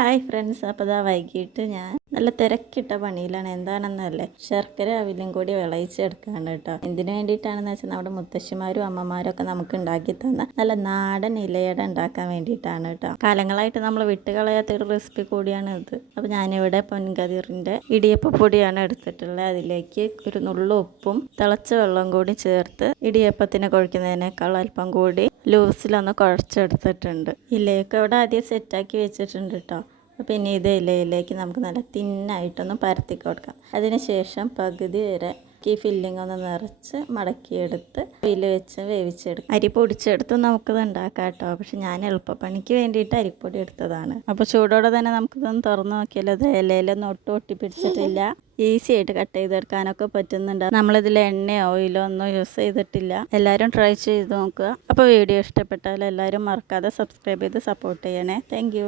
Hi friends, അപ്പോൾ ഇതാ വൈകിട്ട് ഞാൻ നല്ല തിരക്കിട്ട പണിയിലാണ്. എന്താണെന്നല്ലേ, ശർക്കര അവിലും കൂടി വിളയിച്ചെടുക്കാണ് കേട്ടോ. എന്തിനു വേണ്ടിയിട്ടാണെന്ന് വെച്ചാൽ നമ്മുടെ മുത്തശ്ശിമാരും അമ്മമാരും ഒക്കെ നമുക്ക് ഉണ്ടാക്കി തന്ന നല്ല നാടൻ ഇലയട ഉണ്ടാക്കാൻ വേണ്ടിയിട്ടാണ് കേട്ടോ. കാലങ്ങളായിട്ട് നമ്മൾ വിട്ടുകളയാത്തൊരു റെസിപ്പി കൂടിയാണ് ഇത്. അപ്പോൾ ഞാനിവിടെ പൊൻകതിറിൻ്റെ ഇടിയപ്പപ്പൊടിയാണ് എടുത്തിട്ടുള്ളത്. അതിലേക്ക് ഒരു നുള്ളു ഉപ്പും തിളച്ച വെള്ളം കൂടി ചേർത്ത് ഇടിയപ്പത്തിന് കുഴയ്ക്കുന്നതിനേക്കാൾ അല്പം കൂടി ലൂസിലൊന്ന് കുഴച്ചെടുത്തിട്ടുണ്ട്. ഇലയൊക്കെ ഇവിടെ ആദ്യം സെറ്റാക്കി വെച്ചിട്ടുണ്ട് കേട്ടോ. പിന്നെ ഇത് ഇലയിലേക്ക് നമുക്ക് നല്ല തിന്നായിട്ടൊന്ന് പരത്തി കൊടുക്കാം. അതിനുശേഷം പകുതി വരെ ഈ ഫില്ലിംഗ് ഒന്ന് നിറച്ച് മടക്കിയെടുത്ത് വെയിൽ വെച്ച് വേവിച്ചെടുക്കും. അരി പൊടിച്ചെടുത്ത് നമുക്കിത് ഉണ്ടാക്കാം കേട്ടോ. പക്ഷെ ഞാൻ എളുപ്പപ്പണിക്ക് വേണ്ടിയിട്ട് അരിപ്പൊടി എടുത്തതാണ്. അപ്പോൾ ചൂടോടെ തന്നെ നമുക്കിതൊന്ന് തുറന്ന് നോക്കിയാലോ. ഇത് ഇലയിലൊന്നും ഒട്ടും ഒട്ടിപ്പിടിച്ചിട്ടില്ല. ഈസി ആയിട്ട് കട്ട് ചെയ്തെടുക്കാനൊക്കെ പറ്റുന്നുണ്ട്. നമ്മളിതിൽ എണ്ണയോ ഓയിലോ ഒന്നും യൂസ് ചെയ്തിട്ടില്ല. എല്ലാവരും ട്രൈ ചെയ്ത് നോക്കുക. അപ്പോൾ വീഡിയോ ഇഷ്ടപ്പെട്ടാൽ എല്ലാവരും മറക്കാതെ സബ്സ്ക്രൈബ് ചെയ്ത് സപ്പോർട്ട് ചെയ്യണേ. താങ്ക്